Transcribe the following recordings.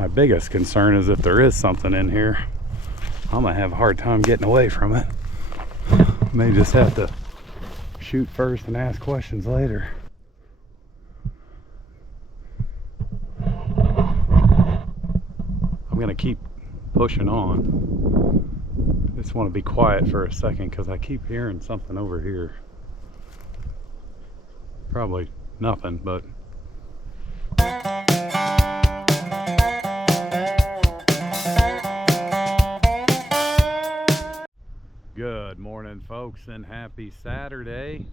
My biggest concern is if there is something in here, I'm gonna have a hard time getting away from it. May just have to shoot first and ask questions later. I'm gonna keep pushing on. Just want to be quiet for a second because I keep hearing something over here. Probably nothing, but good morning, folks, and happy Saturday.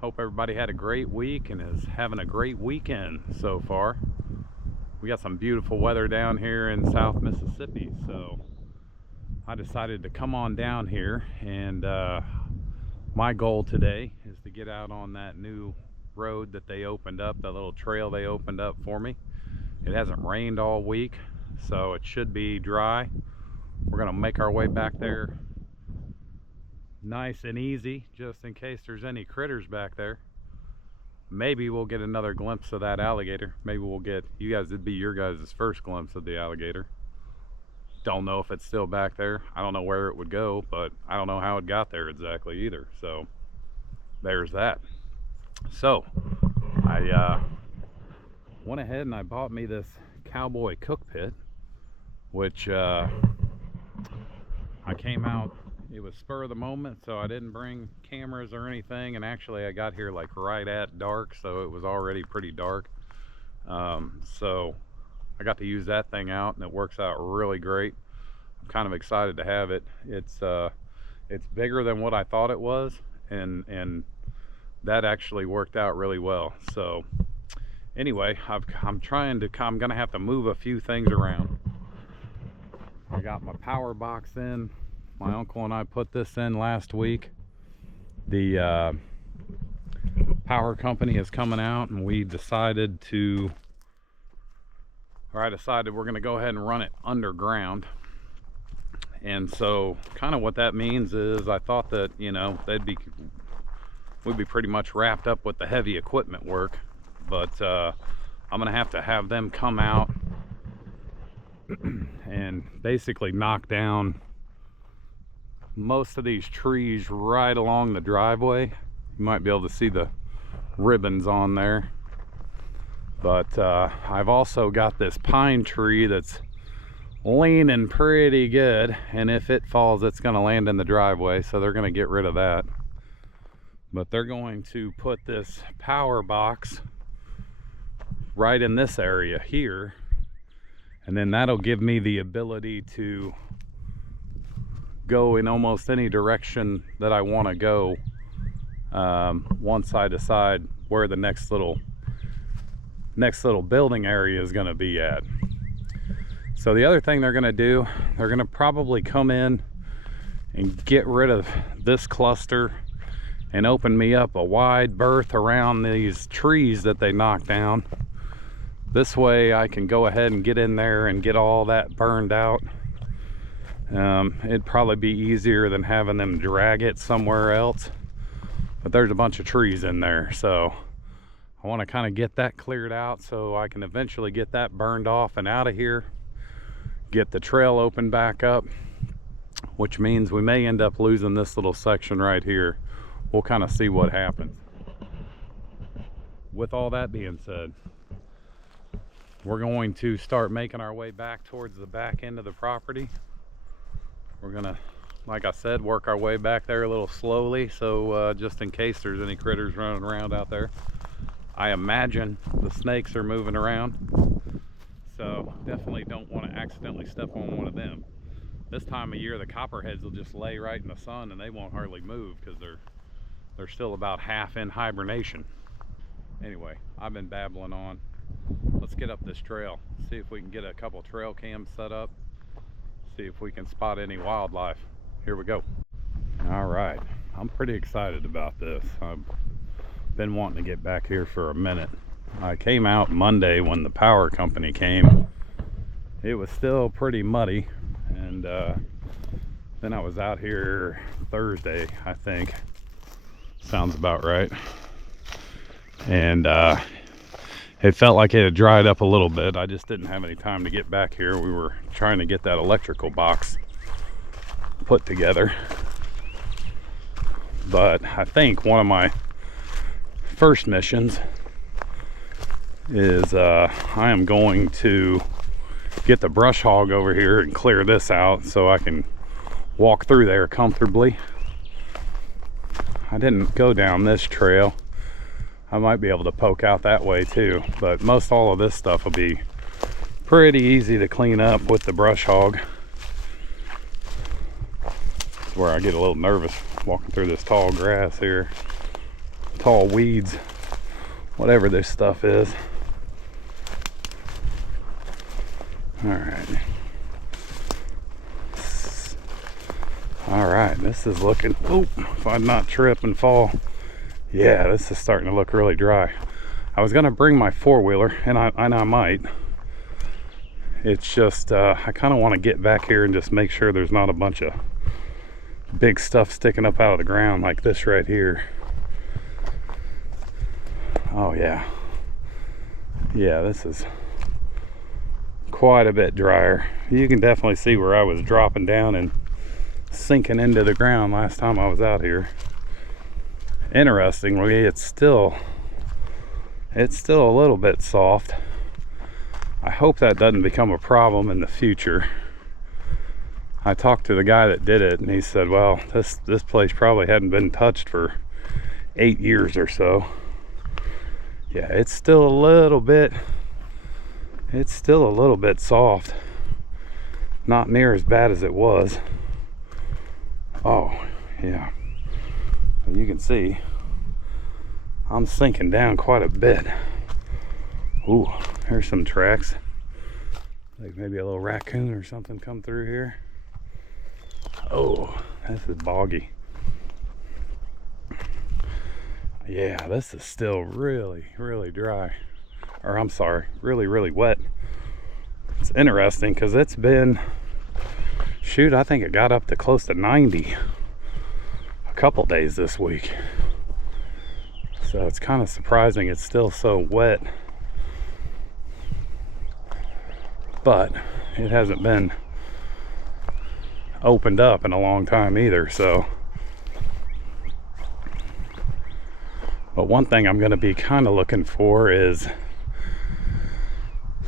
Hope everybody had a great week and is having a great weekend so far. We got some beautiful weather down here in South Mississippi, so I decided to come on down here, and my goal today is to get out on that new road that they opened up, that little trail they opened up for me. It hasn't rained all week, so it should be dry. We're gonna make our way back there nice and easy, just in case there's any critters back there. Maybe we'll get another glimpse of that alligator. Maybe we'll get, you guys, it'd be your guys' first glimpse of the alligator. Don't know if it's still back there. I don't know where it would go, but I don't know how it got there exactly either. So there's that. So I went ahead and I bought me this Cowboy cook pit, which I came out, it was spur of the moment, so I didn't bring cameras or anything, and actually I got here like right at dark, so it was already pretty dark. So I got to use that thing out, and it works out really great. I'm kind of excited to have it. It's bigger than what I thought it was, and that actually worked out really well. So anyway, I'm gonna have to move a few things around. I got my power box in. My uncle and I put this in last week. The power company is coming out, and I decided we're going to go ahead and run it underground. And so kind of what that means is I thought that, you know, we'd be pretty much wrapped up with the heavy equipment work, but I'm going to have them come out and basically knock down most of these trees right along the driveway. You might be able to see the ribbons on there, but I've also got this pine tree that's leaning pretty good, and if it falls, it's going to land in the driveway, so they're going to get rid of that. But they're going to put this power box right in this area here, and then that'll give me the ability to go in almost any direction that I want to go, once I decide where the next little building area is going to be at. So the other thing they're going to do, they're going to probably come in and get rid of this cluster and open me up a wide berth around these trees that they knocked down. This way I can go ahead and get in there and get all that burned out. It'd probably be easier than having them drag it somewhere else, but there's a bunch of trees in there, so I want to kind of get that cleared out so I can eventually get that burned off and out of here, get the trail open back up, which means we may end up losing this little section right here. We'll kind of see what happens. With all that being said, we're going to start making our way back towards the back end of the property. We're gonna, like I said, work our way back there a little slowly, so just in case there's any critters running around out there. I imagine the snakes are moving around, so definitely don't want to accidentally step on one of them. This time of year, the copperheads will just lay right in the sun and they won't hardly move because they're still about half in hibernation. Anyway, I've been babbling on. Let's get up this trail, see if we can get a couple trail cams set up, see if we can spot any wildlife. Here we go. All right, I'm pretty excited about this. I've been wanting to get back here for a minute. I came out Monday when the power company came. It was still pretty muddy, and then I was out here Thursday, I think. Sounds about right. And it felt like it had dried up a little bit. I just didn't have any time to get back here. We were trying to get that electrical box put together. But I think one of my first missions is I am going to get the brush hog over here and clear this out so I can walk through there comfortably. I didn't go down this trail. I might be able to poke out that way too, but most all of this stuff will be pretty easy to clean up with the brush hog. That's where I get a little nervous walking through this tall grass here, tall weeds, whatever this stuff is. All right, this is looking, oh, if I not trip and fall. Yeah, this is starting to look really dry. I was gonna bring my four-wheeler, and I might. It's just, I kind of want to get back here and just make sure there's not a bunch of big stuff sticking up out of the ground like this right here. Oh yeah. Yeah, this is quite a bit drier. You can definitely see where I was dropping down and sinking into the ground last time I was out here. Interestingly, it's still a little bit soft. I hope that doesn't become a problem in the future. I talked to the guy that did it, and he said, well, this place probably hadn't been touched for 8 years or so. Yeah, it's still a little bit soft. Not near as bad as it was. Oh, yeah. You can see I'm sinking down quite a bit. Ooh, there's some tracks. Like maybe a little raccoon or something come through here. Oh, this is boggy. Yeah, this is still really, really dry. Or I'm sorry, really, really wet. It's interesting because it's been, shoot, I think it got up to close to 90 a couple days this week. So it's kind of surprising it's still so wet. But it hasn't been opened up in a long time either, so. But one thing I'm gonna be kind of looking for is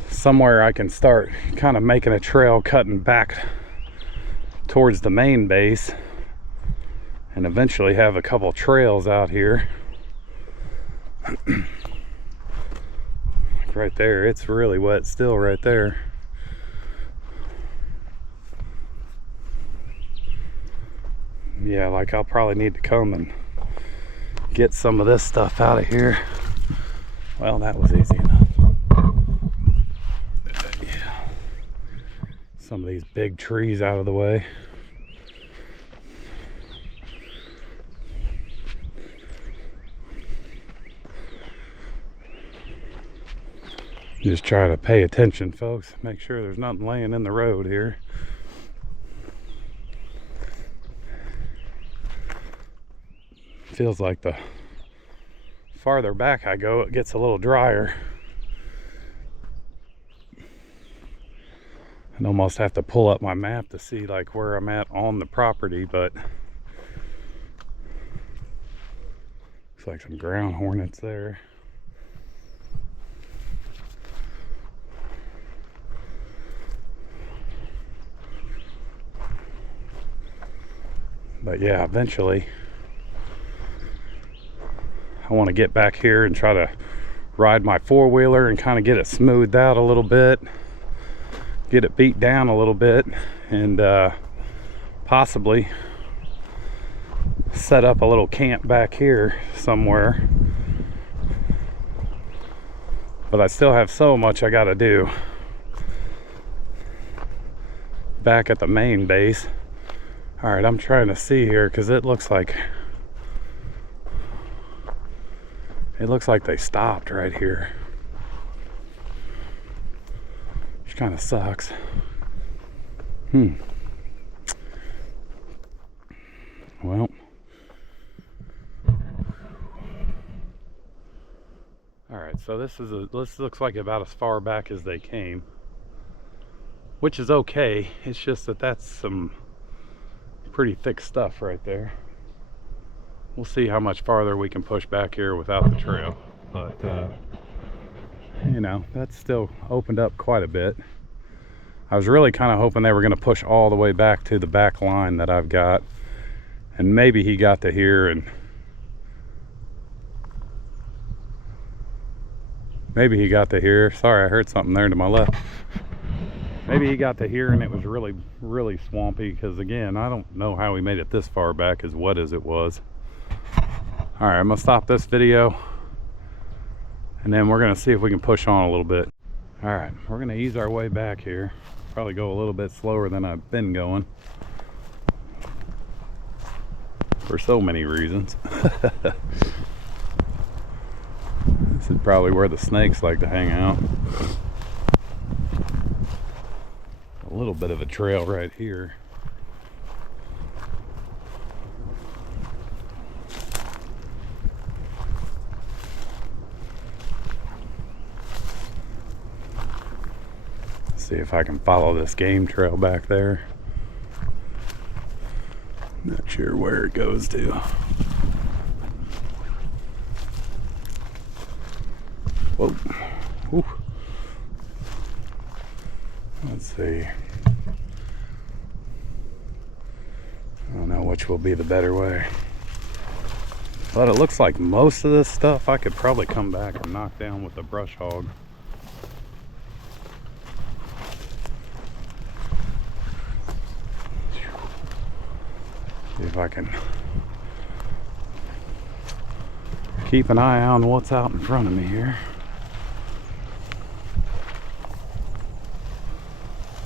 somewhere I can start kind of making a trail cutting back towards the main base and eventually have a couple trails out here. Like right there, it's really wet still right there. Yeah, like I'll probably need to come and get some of this stuff out of here. Well, that was easy enough. Yeah. Some of these big trees out of the way. Just try to pay attention, folks. Make sure there's nothing laying in the road here. Feels like the farther back I go, it gets a little drier. I'd almost have to pull up my map to see like where I'm at on the property, but looks like some ground hornets there. But yeah, eventually I want to get back here and try to ride my four-wheeler and kind of get it smoothed out a little bit, get it beat down a little bit, and possibly set up a little camp back here somewhere. But I still have so much I got to do back at the main base. All right, I'm trying to see here because it looks like they stopped right here, which kind of sucks. Well, all right, So this looks like about as far back as they came, which is okay. It's just that that's some pretty thick stuff right there. We'll see how much farther we can push back here without the trail, but you know, that's still opened up quite a bit. I was really kind of hoping they were going to push all the way back to the back line that I've got, and maybe he got to here, and maybe he got to here. Sorry, I heard something there to my left. Maybe he got to here and it was really swampy, because again, I don't know how he made it this far back as wet as it was. All right, I'm gonna stop this video and then we're gonna see if we can push on a little bit. All right, we're gonna ease our way back here. Probably go a little bit slower than I've been going for so many reasons. This is probably where the snakes like to hang out. A little bit of a trail right here. See if I can follow this game trail back there. Not sure where it goes to. Whoa. Whew. Let's see. I don't know which will be the better way. But it looks like most of this stuff I could probably come back and knock down with a brush hog. See if I can keep an eye on what's out in front of me here.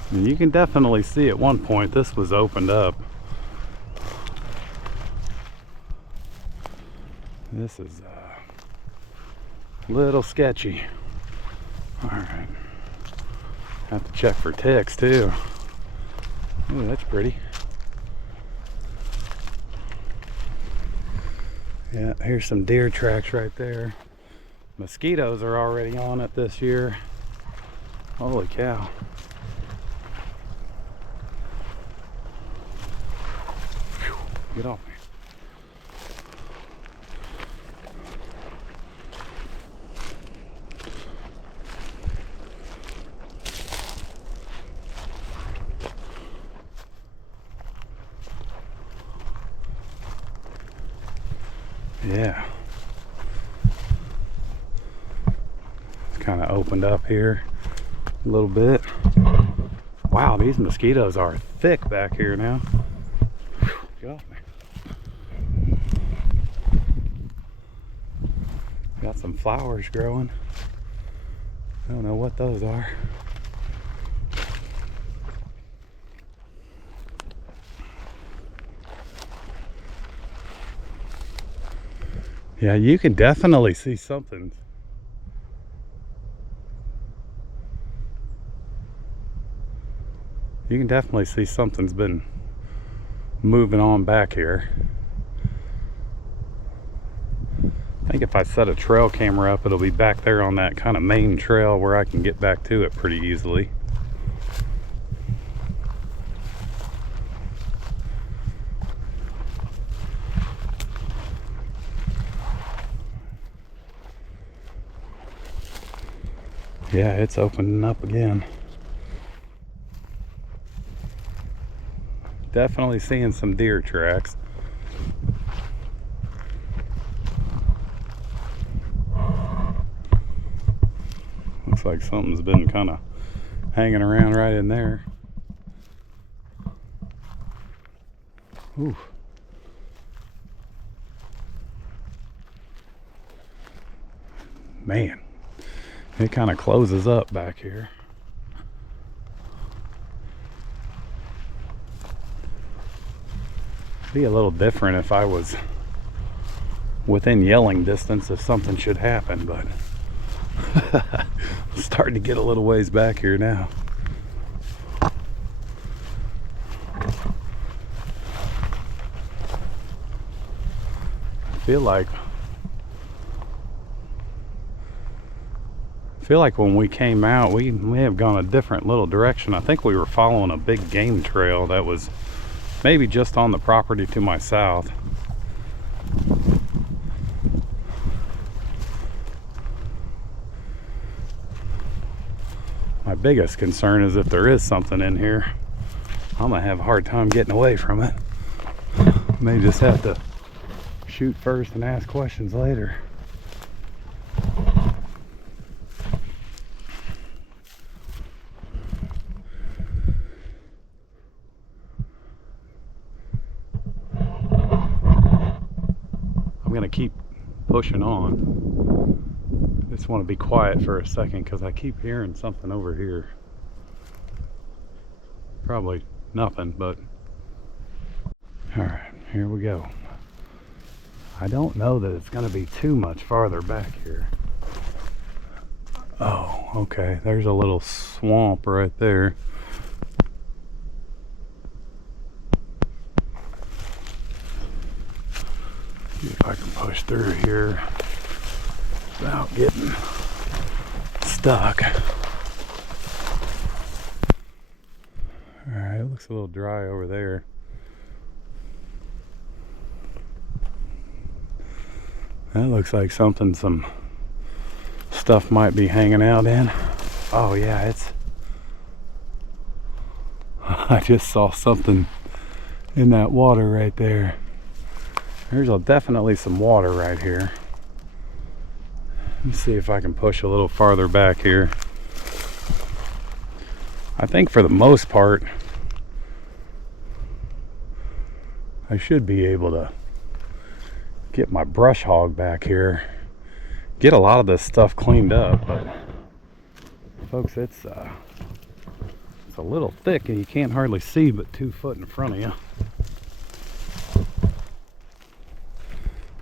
And you can definitely see at one point this was opened up. This is a little sketchy. All right, have to check for ticks too. Ooh, that's pretty. Yeah, here's some deer tracks right there. Mosquitoes are already on it this year. Holy cow. Whew, get off me. Yeah, it's kind of opened up here a little bit. Wow, these mosquitoes are thick back here now. Get off me. Got some flowers growing. I don't know what those are. Yeah, you can definitely see something. You can definitely see something's been moving on back here. I think if I set a trail camera up, it'll be back there on that kind of main trail where I can get back to it pretty easily. Yeah, it's opening up again. Definitely seeing some deer tracks. Looks like something's been kind of hanging around right in there. Ooh. Man. It kind of closes up back here. Be a little different if I was within yelling distance if something should happen, but I'm starting to get a little ways back here now. I feel like feel like when we came out, we may have gone a different little direction. I think we were following a big game trail that was maybe just on the property to my south. My biggest concern is if there is something in here, I'm gonna have a hard time getting away from it. May just have to shoot first and ask questions later. I'm gonna keep pushing on. Just want to be quiet for a second because I keep hearing something over here. Probably nothing, but all right, here we go. I don't know that it's going to be too much farther back here. Oh, okay, there's a little swamp right there. See if I can push through here without getting stuck. Alright, it looks a little dry over there. That looks like something some stuff might be hanging out in. Oh yeah, it's... I just saw something in that water right there. There's definitely some water right here. Let's see if I can push a little farther back here. I think for the most part, I should be able to get my brush hog back here, get a lot of this stuff cleaned up, but folks, it's a little thick and you can't hardly see but 2 foot in front of you.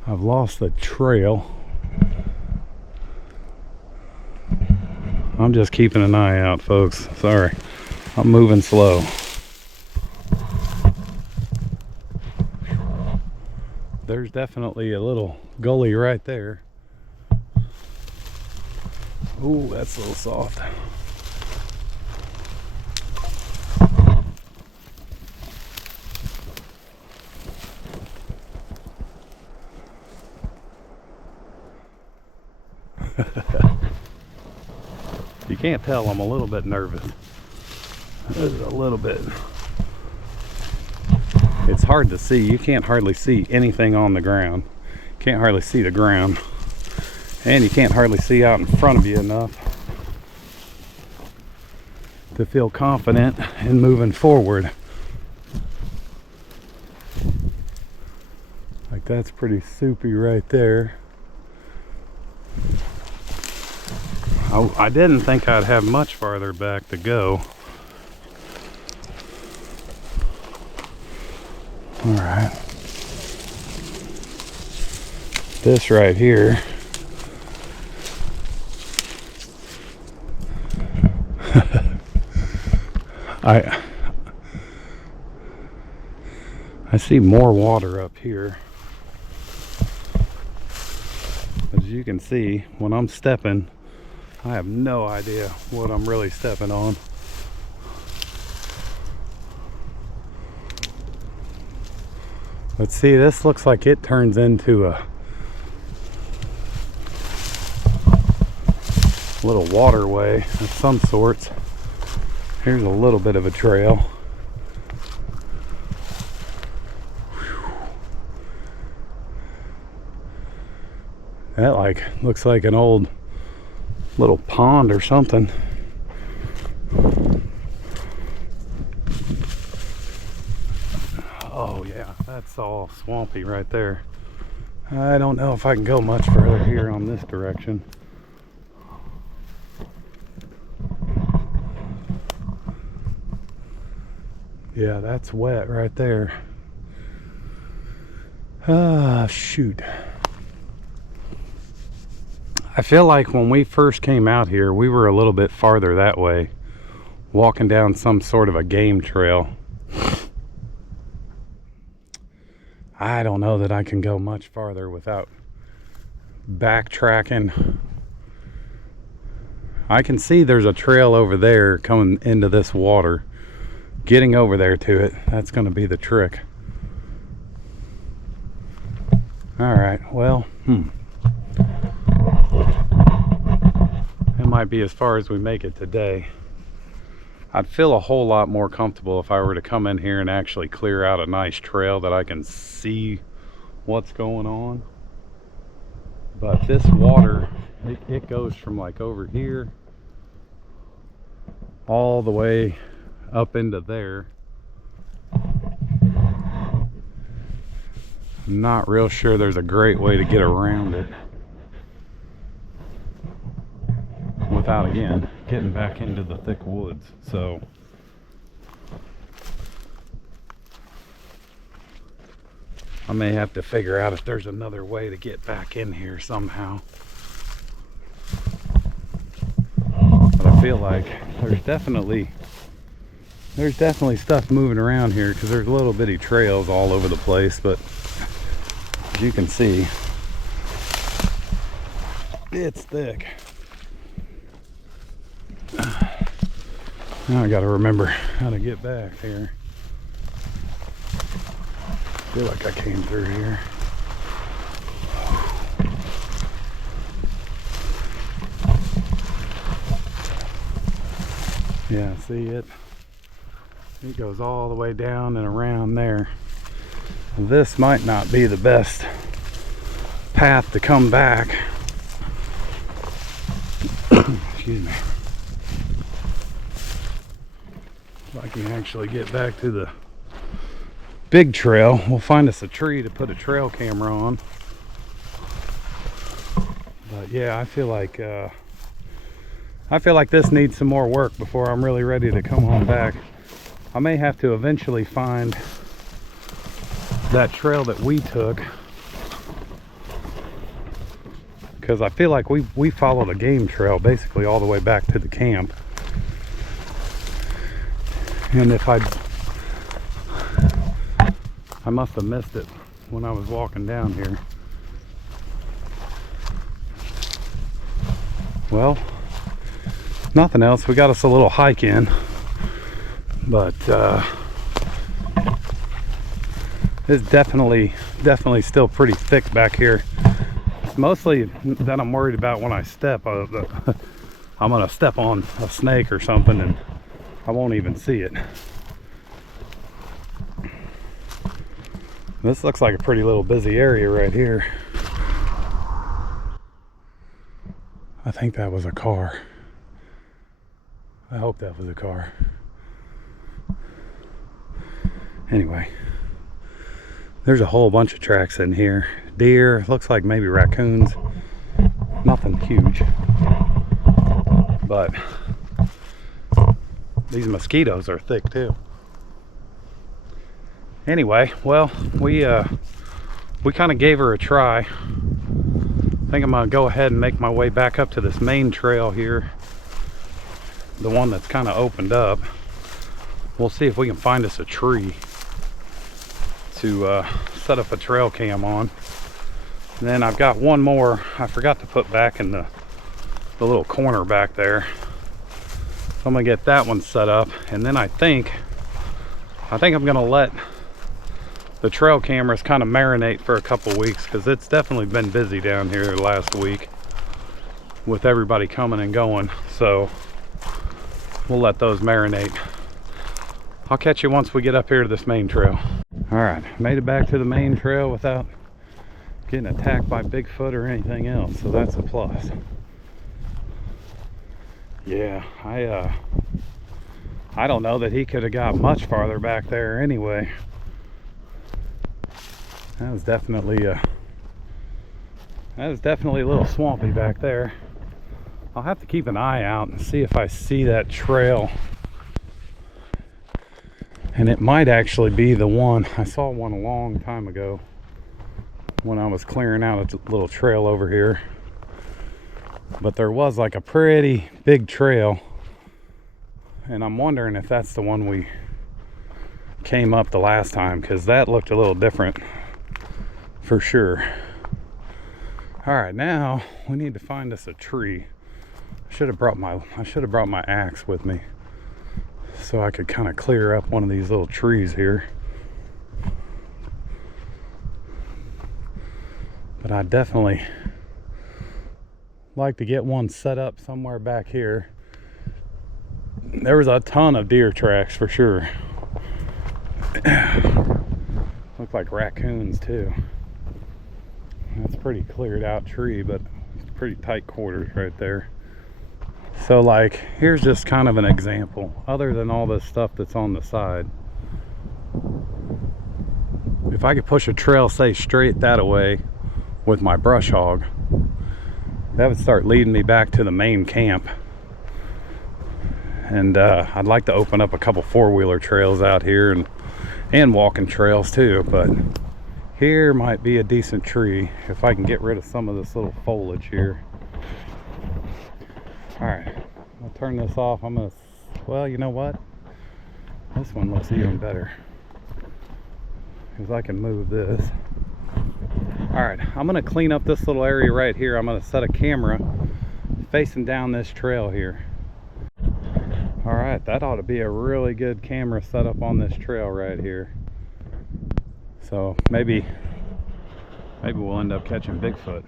I've lost the trail. I'm just keeping an eye out, folks. Sorry, I'm moving slow. There's definitely a little gully right there. Ooh, that's a little soft. You can't tell I'm a little bit nervous. Just a little bit. It's hard to see. You can't hardly see anything on the ground. Can't hardly see the ground. And you can't hardly see out in front of you enough to feel confident in moving forward. Like that's pretty soupy right there. I didn't think I'd have much farther back to go. All right. This right here. I see more water up here. As you can see, when I'm stepping, I have no idea what I'm really stepping on. Let's see, this looks like it turns into a little waterway of some sorts. Here's a little bit of a trail. That like looks like an old little pond or something. Oh yeah, that's all swampy right there. I don't know if I can go much further here on this direction. Yeah, that's wet right there. Ah, shoot. I feel like when we first came out here, we were a little bit farther that way, walking down some sort of a game trail. I don't know that I can go much farther without backtracking. I can see there's a trail over there coming into this water. Getting over there to it, that's going to be the trick. Alright, well, it might be as far as we make it today. I'd feel a whole lot more comfortable if I were to come in here and actually clear out a nice trail that I can see what's going on. But this water, it goes from like over here all the way up into there. I'm not real sure there's a great way to get around it without, again, getting back into the thick woods. So I may have to figure out if there's another way to get back in here somehow. But I feel like there's definitely stuff moving around here, because there's little bitty trails all over the place. But as you can see, it's thick. Now I gotta remember how to get back here. I feel like I came through here. Yeah, see it? It goes all the way down and around there. This might not be the best path to come back. Excuse me. If I can actually get back to the big trail, we'll find us a tree to put a trail camera on. But yeah, I feel like this needs some more work before I'm really ready to come on back. I may have to eventually find that trail that we took, because I feel like we followed a game trail basically all the way back to the camp. And if I must have missed it when I was walking down here. Well, nothing else. We got us a little hike in, but it's definitely still pretty thick back here. It's mostly that I'm worried about when I step. I'm gonna step on a snake or something and I won't even see it. This looks like a pretty little busy area right here. I think that was a car. I hope that was a car. Anyway, there's a whole bunch of tracks in here. Deer, looks like maybe raccoons. Nothing huge. But these mosquitoes are thick too. Anyway, well, we kind of gave her a try. I think I'm gonna go ahead and make my way back up to this main trail here, the one that's kind of opened up. We'll see if we can find us a tree to set up a trail cam on. And then I've got one more I forgot to put back in the little corner back there. So I'm gonna get that one set up, and then I think I'm gonna let the trail cameras kind of marinate for a couple weeks, because it's definitely been busy down here the last week with everybody coming and going. So we'll let those marinate. I'll catch you once we get up here to this main trail. All right, made it back to the main trail without getting attacked by Bigfoot or anything else, so that's a plus. Yeah, I don't know that he could have got much farther back there anyway. That was definitely a little swampy back there. I'll have to keep an eye out and see if I see that trail. And it might actually be the one. I saw one a long time ago when I was clearing out a little trail over here. But there was like a pretty big trail, and I'm wondering if that's the one we came up the last time, because that looked a little different for sure. All right, now we need to find us a tree. I should have brought my axe with me so I could kind of clear up one of these little trees here. But I definitely like to get one set up somewhere back here. There was a ton of deer tracks for sure. Look like raccoons too. That's a pretty cleared out tree, but it's pretty tight quarters right there. So like, here's just kind of an example. Other than all this stuff that's on the side, if I could push a trail, say straight that away with my brush hog, that would start leading me back to the main camp. And I'd like to open up a couple four-wheeler trails out here and walking trails too, but here might be a decent tree if I can get rid of some of this little foliage here. All right, I'll turn this off. Well, you know what? This one looks even better because I can move this. All right, I'm gonna clean up this little area right here. I'm gonna set a camera facing down this trail here. All right, that ought to be a really good camera setup on this trail right here. So maybe we'll end up catching Bigfoot.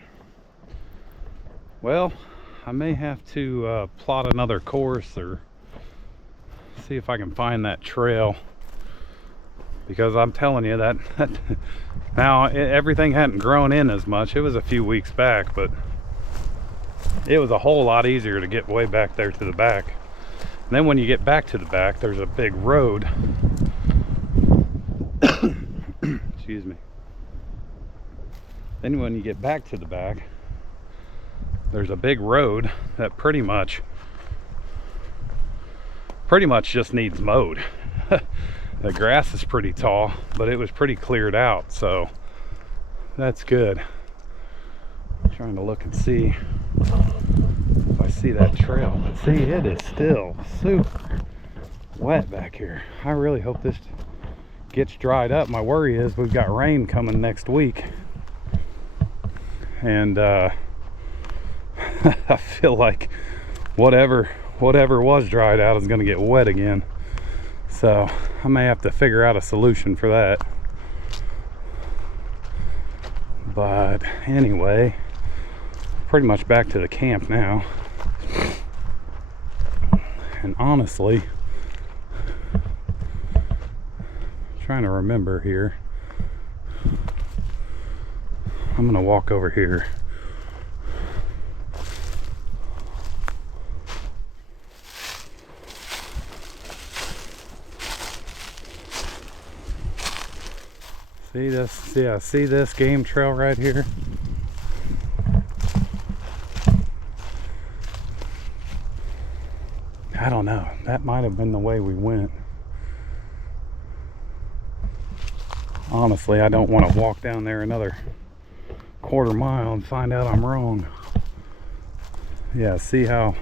Well, I may have to plot another course or see if I can find that trail, because I'm telling you that now everything hadn't grown in as much. It was a few weeks back, but it was a whole lot easier to get way back there to the back. And then when you get back to the back, there's a big road. Excuse me. Then when you get back to the back, there's a big road that pretty much just needs mowed. The grass is pretty tall, but it was pretty cleared out, so that's good. I'm trying to look and see if I see that trail, but see, it is still super wet back here. I really hope this gets dried up. My worry is we've got rain coming next week, and I feel like whatever was dried out is going to get wet again. So I may have to figure out a solution for that. But anyway, pretty much back to the camp now. And honestly, trying to remember here, I'm gonna walk over here. See this? Yeah, see this game trail right here? I don't know. That might have been the way we went. Honestly, I don't want to walk down there another quarter mile and find out I'm wrong. Yeah, see how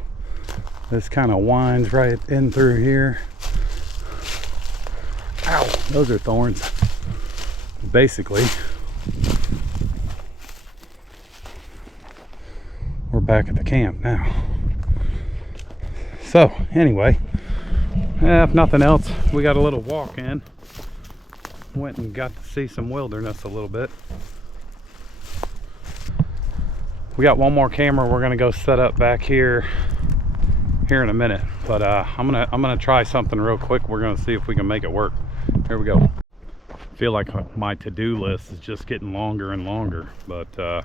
this kind of winds right in through here? Ow, those are thorns. Basically, we're back at the camp now. So anyway, if nothing else, we got a little walk in. Went and got to see some wilderness a little bit. We got one more camera we're gonna go set up back here in a minute, but I'm gonna try something real quick. We're gonna see if we can make it work. Here we go. I feel like my to-do list is just getting longer and longer, but I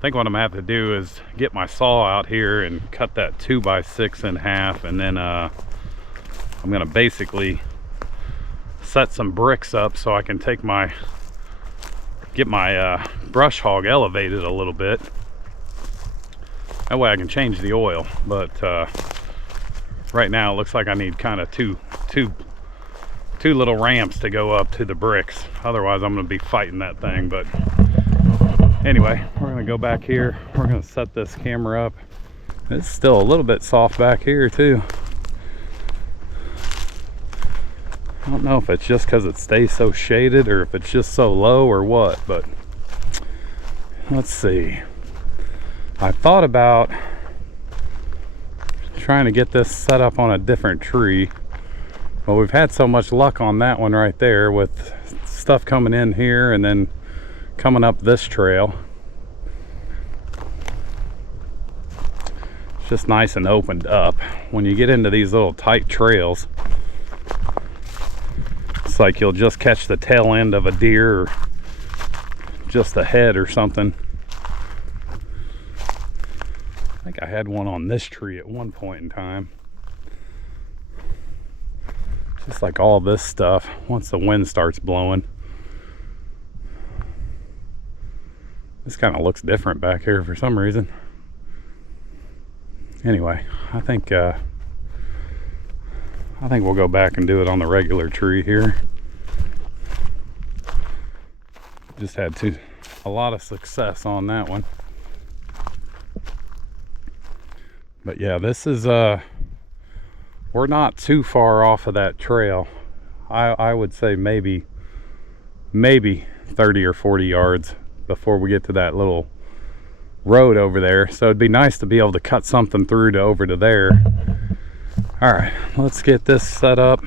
think what I'm gonna have to do is get my saw out here and cut that 2x6 in half, and then I'm gonna basically set some bricks up so I can get my brush hog elevated a little bit. That way I can change the oil, but right now it looks like I need kind of two little ramps to go up to the bricks. Otherwise I'm going to be fighting that thing. But anyway, we're going to go back here. We're going to set this camera up. It's still a little bit soft back here too. I don't know if it's just because it stays so shaded or if it's just so low or what, but let's see. I thought about trying to get this set up on a different tree. Well, we've had so much luck on that one right there with stuff coming in here and then coming up this trail. It's just nice and opened up. When you get into these little tight trails, it's like you'll just catch the tail end of a deer or just the head or something. I think I had one on this tree at one point in time. Just like all this stuff, once the wind starts blowing. This kind of looks different back here for some reason. Anyway, I think we'll go back and do it on the regular tree here. Just had a lot of success on that one. But yeah, this is we're not too far off of that trail. I would say maybe 30 or 40 yards before we get to that little road over there. So it'd be nice to be able to cut something through to over to there. All right, let's get this set up.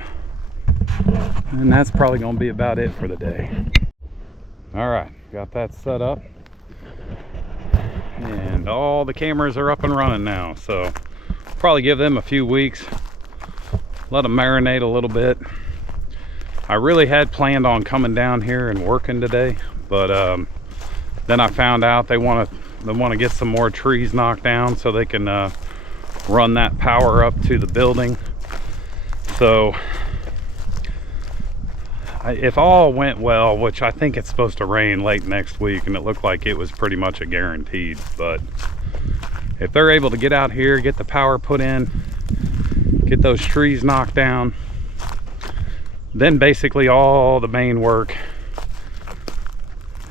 And that's probably gonna be about it for the day. All right, got that set up. And all the cameras are up and running now. So probably give them a few weeks. Let them marinate a little bit. I really had planned on coming down here and working today, but then I found out they want to get some more trees knocked down so they can run that power up to the building. So if all went well, which I think it's supposed to rain late next week, and it looked like it was pretty much a guaranteed, but if they're able to get out here, get the power put in, get those trees knocked down, then basically all the main work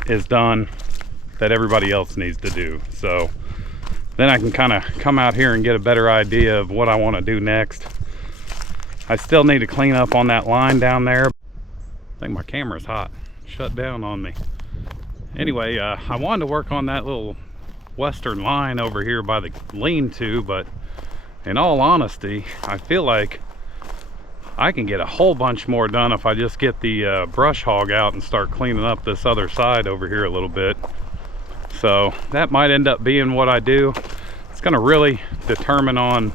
is done that everybody else needs to do. So then I can kind of come out here and get a better idea of what I want to do next. I still need to clean up on that line down there. I think my camera's hot, shut down on me. Anyway, I wanted to work on that little western line over here by the lean-to, but in all honesty, I feel like I can get a whole bunch more done if I just get the brush hog out and start cleaning up this other side over here a little bit. So that might end up being what I do. It's gonna really determine on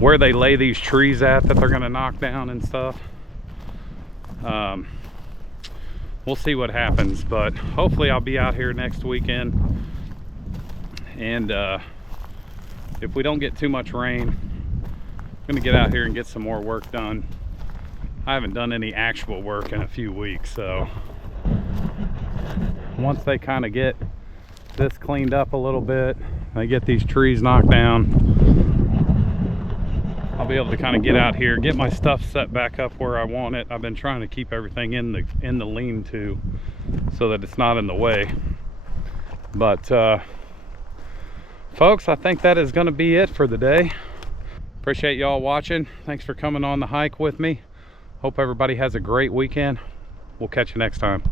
where they lay these trees at that they're gonna knock down and stuff. We'll see what happens, but hopefully I'll be out here next weekend. And if we don't get too much rain, I'm gonna get out here and get some more work done. I haven't done any actual work in a few weeks, so once they kind of get this cleaned up a little bit, they get these trees knocked down, I'll be able to kind of get out here, get my stuff set back up where I want it. I've been trying to keep everything in the lean-to so that it's not in the way. But folks, I think that is going to be it for the day. Appreciate y'all watching. Thanks for coming on the hike with me. Hope everybody has a great weekend. We'll catch you next time.